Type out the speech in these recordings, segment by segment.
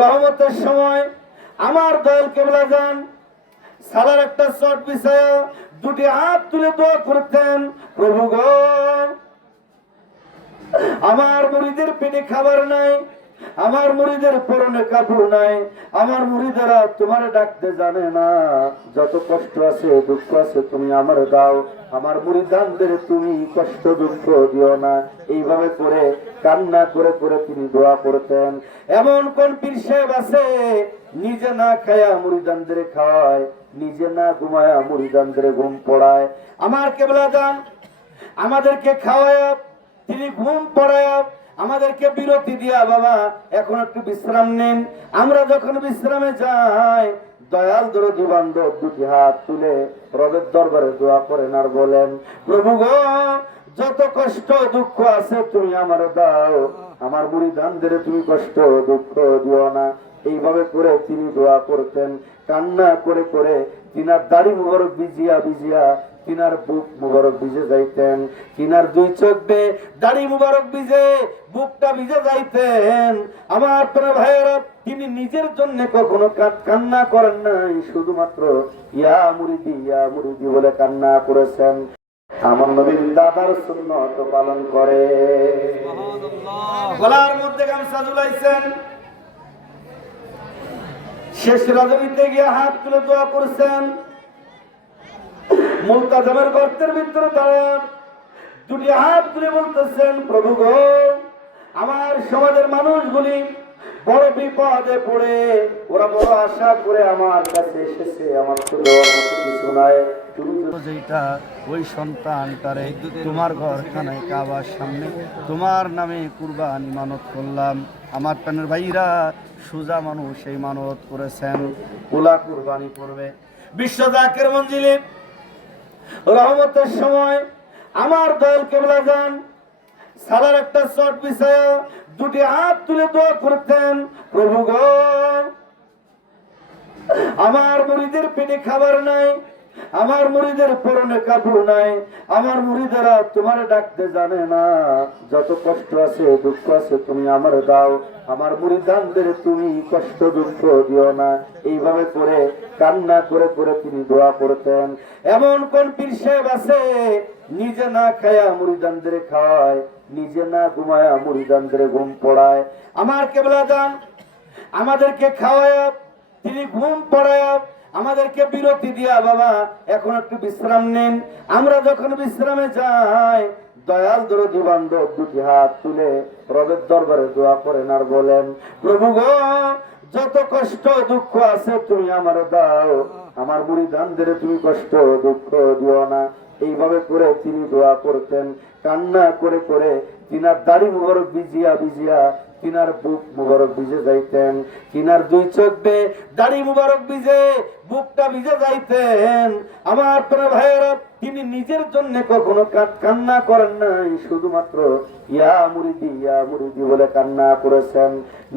রহমতের সময় আমার দয়াল কেবলা যান সালার একটা শট বিছায়া দুটি হাত তুলে দোয়া করতেন, প্রভু গো আমার মুরিদের পেটে খাবার নাই, আমার মুরিদের পরনে কাপড় নাই, আমার মুরিদেরা তোমার ডাকতে জানে না, যত কষ্ট আছে দুঃখ আছে তুমি আমার দাও, আমার মুরিদানদের তুমি কষ্ট দুঃখ দিও না। এইভাবে করে কান্না করে করে তিনি দোয়া করতেন। এমন কোন পীর সাহেব আছে নিজে না খায়া মুরিদানদের খাওয়ায়, নিজে না ঘুমায়া মুরিদানদের ঘুম পড়ায়? আমার কেবলা যান আমাদেরকে খাওয়ায়, তিনি ঘুম পড়ায়, আমাদেরকে বিরতি দিয়া বাবা এখন একটু বিশ্রাম নেন। আমরা যখন বিশ্রামে যাই দয়াল দরদি বান্ধব দুটি হাত তুলে রবের দরবারে দোয়া করেন আর বলেন, প্রভু গো যত কষ্ট দুঃখ আছে তুমি আমার দাও, আমার মুরিদানদের তুমি কষ্ট দুঃখ দিও না। এইভাবে করে তিনি দোয়া করতেন, কান্না করে করে তিনার দাড়ি মুবারক ভিজিয়া ভিজিয়া তিনার বুক মুবারক ভিজে যাইতেন, তিনার দুই চোখ বেয়ে দাড়ি মুবারক ভিজে বুকটা ভিজে যাইতেন। আমার প্রিয় ভাইয়েরা তিনি নিজের জন্য কখনো কান্না করেন নাই, শুধুমাত্র ইয়া মুরিদি বলে কান্না করেছেন। আমার নবীর দাদার সুন্নত পালন করে গলার মধ্যে গামছা ঝুলাইছেন, শেষ রজনীতে গিয়ে হাত তুলে দোয়া করছেন। মুলতাজামের গর্তের ভিতরে দাঁড়ান দুটি হাত তুলে বলতেছেন, প্রভু গো আমার সমাজের মানুষগুলি বড় বিপদে পড়ে ওরা বড় আশা করে আমার কাছে এসেছে, আমার তো দেওয়ার মতো কিছু নাই, তুমি যেটা ওই সন্তানটারে তোমার ঘরখানায় কাবার সামনে তোমার নামে কুরবানি মানত করলাম। আমার প্রাণের ভাইরা সুজা মানুষ এই মানত করেছেন, ওলা কুরবানি করবে। বিশ্ব জাকের মঞ্জিলে রহমতের সময় আমার দয়াল কেবলা যান সালার একটা শট বিছায়া দুটি হাত তুলে দোয়া করতেন, প্রভু গো আমার মুরিদের পেটে খাবার নাই, আমার মুরিদের পরনে কাপড় নাই, আমার মুরিদেরা তোমার ডাকতে জানে না, যত কষ্ট আছে দুঃখ আছে তুমি আমার দাও, আমার মুরিদানদের তুমি কষ্ট দুঃখ দিও না। এইভাবে করে কান্না করে করে তিনি দোয়া করতেন। এমন কোন পীর সাহেব আছে নিজে না খায়া মুরিদানদের খাওয়ায়, নিজে না ঘুমায়া মুরিদানদের ঘুম পড়ায়? আমার কেবলা যান আমাদেরকে খাওয়ায়, তিনি ঘুম পড়ায়, আমাদেরকে বিরতি দিয়া বাবা এখন একটু বিশ্রাম নেন। আমরা যখন বিশ্রামে যাই দয়াল দরদি বান্ধব দুটি হাত তুলে রবের দরবারে দোয়া করেন আর বলেন, প্রভু গো যত কষ্ট দুঃখ আছে তুমি আমার দাও, আমার মুরিদানদের তুমি কষ্ট দুঃখ দিও না। এইভাবে করে তিনি দোয়া করতেন, কান্না করে করে তিনার দাড়ি মুবারক ভিজিয়া ভিজিয়া তিনার বুক মুবারক ভিজে যাইতেন, তিনার দুই চোখ বেয়ে দাড়ি মুবারক ভিজে বুকটা ভিজে যাইতেন। আমার প্রিয় ভাইয়েরা তিনি নিজের জন্য কখনো কান্না করেন নাই, শুধুমাত্র ইয়া মুরিদি বলে কান্না করেছেন।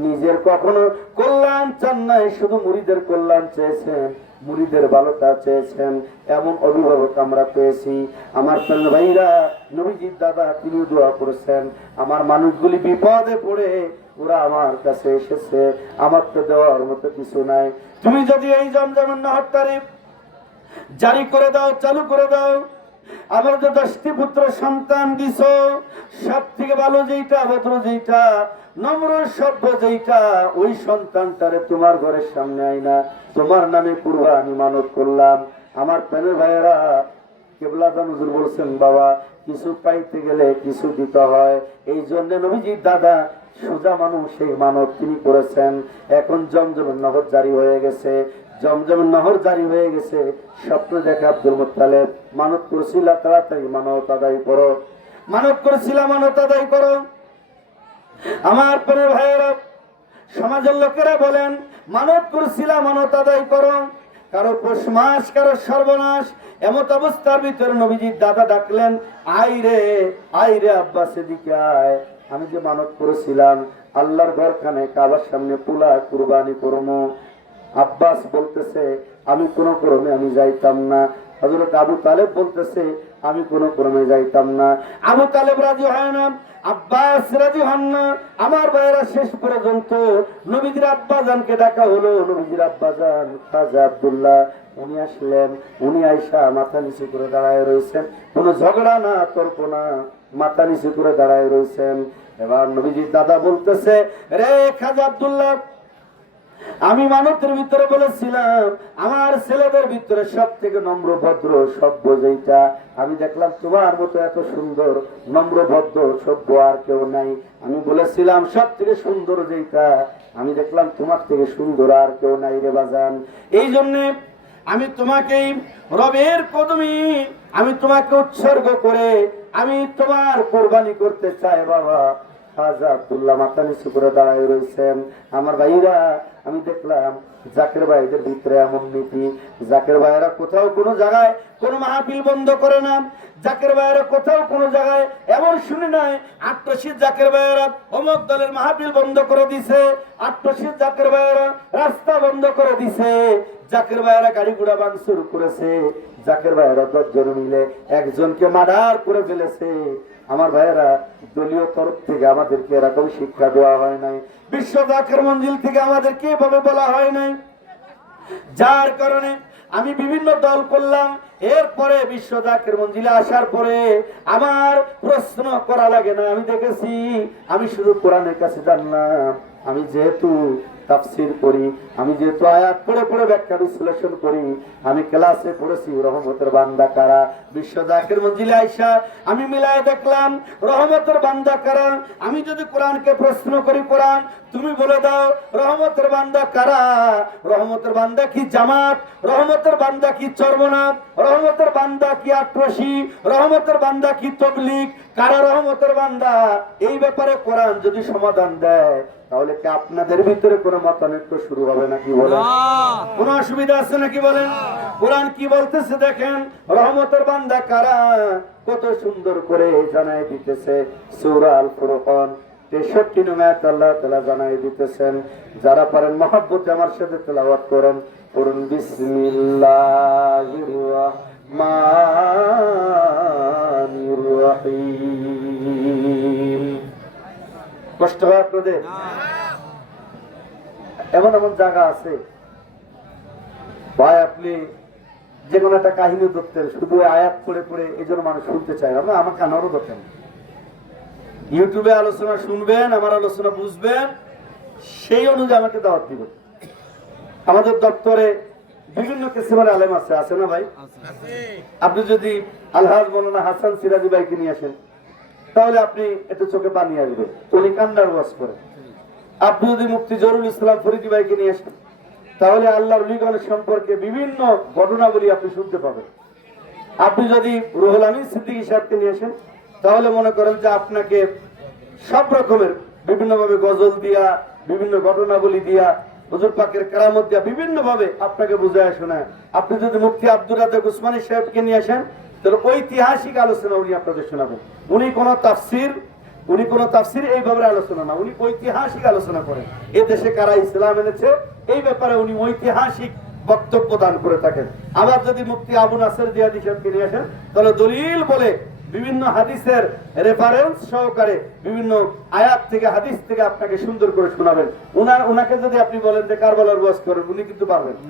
নিজের কখনো কল্যাণ চান নাই, শুধু মুরিদের কল্যাণ চেয়েছেন, মুরিদের ভালোটা চেয়েছেন। এমন অভিভাবক আমরা পেয়েছি। আমার প্রিয় ভাইরা নবীজির দাদা তিনি দোয়া করেছেন, আমার মানুষগুলি বিপদে পড়ে ওরা আমার কাছে এসেছে, আমার তো দেওয়ার মতো কিছু নাই, তুমি যদি এই জমজমের নহর তারিফ জারি করে দাও, চালু করে দাও, আমার যে 10টি পুত্র সন্তান দিছ সব থেকে ভালো যেইটা ভদ্র যেইটা নম্র সভ্য যেইটা ওই সন্তানটারে তোমার ঘরের সামনে আইনা তোমার নামে কুরবানি মানত করলাম। আমার প্রাণের ভাইয়েরা কেবলা হুজুর বলছেন, বাবা কিছু পাইতে গেলে কিছু দিতে হয়, এই জন্য নবীজির দাদা সোজা মানুষ সেই মানত তিনি করেছেন। এখন জমজমের নহর জারি হয়ে গেছে, জমজমের নহর জারি হয়ে গেছে। স্বপ্ন দেখে আব্দুল মুত্তালিব মানত করেছিল, তাড়াতাড়ি মানত আদায় করো, মানত করেছিল মানত আদায় করো। আমার প্রিয় ভাইয়েরা সমাজের লোকেরা বলেন মানত করেছিল মানত আদায় করো, কারো পৌষ মাস কারো সর্বনাশ। এমত অবস্থার ভিতরে নবীজির দাদা ডাকলেন, আই রে আব্বাস এদিকে আয়, আমি যে মানত করেছিলাম আল্লাহর ঘরখানে কাবার সামনে পোলা কুরবানি করবো, আব্বাস বলতেছে আমি কোনো ক্রমে আমি যাইতাম না। হযরত আবু তালেব বলতেছে আমি কোনো ক্রমে যাইতাম না। আবু তালেব রাজি হয় না, আব্বাস রাজি হন না। আমার ভাইয়েরা শেষ পর্যন্ত নবীজির আব্বাজানকে ডাকা হলো। নবীজির আব্বাজান খাজা আব্দুল্লাহ উনি আসলেন। উনি আইসা মাথা নিচু করে দাঁড়ায় রয়েছেন, কোনো ঝগড়া না তর্ক না, মাথা নিচু করে দাঁড়ায় রয়েছেন। এবার নবীজির দাদা বলতেছে রে খাজা আব্দুল্লাহ, আমি মানবদের ভিতরে বলেছিলাম আমার ছেলেদের ভিতরে সব থেকে নম্র ভদ্র সভ্য যেটা, আমি দেখলাম তোমার মতো এত সুন্দর নম্র ভদ্র সভ্য আর কেউ নাই। আমি বলেছিলাম সব থেকে সুন্দর যেটা, আমি দেখলাম তোমার থেকে সুন্দর আর কেউ নাই রে বাজান। এই জন্যে আমি তোমাকেই রবের কদমে আমি তোমাকে উৎসর্গ করে আমি তোমার কোরবানি করতে চাই বাবা। খাজা আব্দুল্লাহ মাথা নিচু করে দাঁড়ায় রয়েছেন। আমার ভাইরা আমি দেখলাম জাকের ভাইদের ভিতরে এমন নীতি, জাকের ভাইরা কোথাও কোনো জায়গায় কোনো মাহফিল বন্ধ করে না। জাকের ভাইরা কোথাও কোনো জায়গায় এমন শুনি নাই আট্টশীর জাকের ভাইরা অমুক দলের মাহফিল বন্ধ করে দিছে, আট্টশীর জাকের ভাইরা রাস্তা বন্ধ করে দিছে, জাকের ভাইরা গাড়ি ঘোড়া ভাঙচুর করেছে, জাকের ভাইরা 10 জন মিলে একজনকে মার্ডার করে ফেলেছে। আমার ভাইয়েরা দলীয় তরফ থেকে আমাদেরকে এরকম শিক্ষা দেওয়া হয় নাই, বিশ্ব জাকের মঞ্জিল থেকে আমাদেরকে এভাবে বলা হয় নাই। যার কারণে আমি বিভিন্ন দল করলাম, এরপরে বিশ্ব জাকের মঞ্জিলে আসার পরে আমার প্রশ্ন করা লাগে না। আমি দেখেছি আমি শুধু কোরআনের কাছে জানলাম, আমি যেহেতু তাফসীর করি, আমি যেহেতু আয়াত পড়ে পড়ে ব্যাখ্যা বিশ্লেষণ করি, আমি ক্লাসে পড়েছি রহমতের বান্দা কারা। বিশ্ব জাকের মঞ্জিলে আইসা আমি মিলায় দেখলাম রহমতের বান্দা কারা। আমি যদি কোরআনকে প্রশ্ন করি কোরআন তুমি বলে দাও রহমতের বান্দা কারা। রহমতের বান্দা কি জামাত, রহমতের বান্দা কি চরমনাথ, রহমতের বান্দা কি আট্রসি, রহমতের বান্দা কি তবলিগ, কারা রহমতের বান্দা। এই ব্যাপারে কোরআন যদি সমাধান দেয় তাহলে কি আপনাদের ভিতরে কোনো মতানৈক্য শুরু হবে নাকি বলেন? কোনো অসুবিধা আছে নাকি বলেন? কোরআন কি বলতেছে দেখেন, রহমতের বান্দা কারা কত সুন্দর করে জানাই দিতেছে। সূরা আল ফুরকান 63 নং আয়াত আল্লাহ তাআলা জানাই দিতেছেন। যারা পারেন মহব্বতে আমার সাথে তেলাওয়াত করেন, পড়ুন বিসমিল্লাহির রাহমানির রহিম। কষ্ট হয় আপনাদের? এমন এমন জায়গা আছে ভাই আপনি যে কোনো একটা কাহিনী ধরতেন, শুধু আয়াত পড়ে পড়ে এই জন্য মানুষ শুনতে চায় না। আমার কানারও ধরতেন, ইউটিউবে আলোচনা শুনবেন, আমার আলোচনা বুঝবেন, সেই অনুযায়ী আমাকে দাওয়াত দিবেন। আমাদের দপ্তরে বিভিন্ন কিসিমের আলেম আছে, আছে না ভাই? আপনি যদি আলহাজ মৌলানা হাসান সিরাজি ভাইকে নিয়ে আসেন তাহলে আপনি একটু চোখে পানি আসবে, উনি কান্নার ওয়াজ করে। আপনি যদি মুফতি জহুরুল ইসলাম ফরিদি ভাইকে নিয়ে আসেন তাহলে আল্লাহর ওলিগণের সম্পর্কে বিভিন্ন ঘটনাবলী আপনি শুনতে পাবেন। আপনি যদি রুহুল আমিন সিদ্দিকী সাহেবকে নিয়ে আসেন তাহলে মনে করেন যে আপনাকে সব রকমের বিভিন্ন ভাবে গজল দিয়া, বিভিন্ন ঘটনাবলী দিয়া, হুজুর পাকের কেরামত দিয়া বিভিন্ন ভাবে আপনাকে বুঝায় শোনায়। আপনি যদি মুফতি আব্দুর রাজ্জাক উসমানী সাহেবকে নিয়ে আসেন তাহলে ঐতিহাসিক আলোচনা উনি আপনাদের শোনাবেন। উনি কোনো তাফসীর এইভাবে আলোচনা না, উনি ঐতিহাসিক আলোচনা করেন। এই দেশে কারা ইসলাম এনেছে এই ব্যাপারে উনি ঐতিহাসিক বক্তব্য দান করে থাকেন। আবার যদি মুফতি আবু নাসের জিয়াদি সাহেবকে নিয়ে আসেন তাহলে দলিল বলে বিভিন্ন হাদিসের রেফারেন্স সহকারে বিভিন্ন আয়াত থেকে হাদিস থেকে আপনাকে সুন্দর করে শোনাবেন। ওনাকে যদি আপনি বলেন যে কারবালার ওয়াজ করেন, উনি কিন্তু পারবেন না।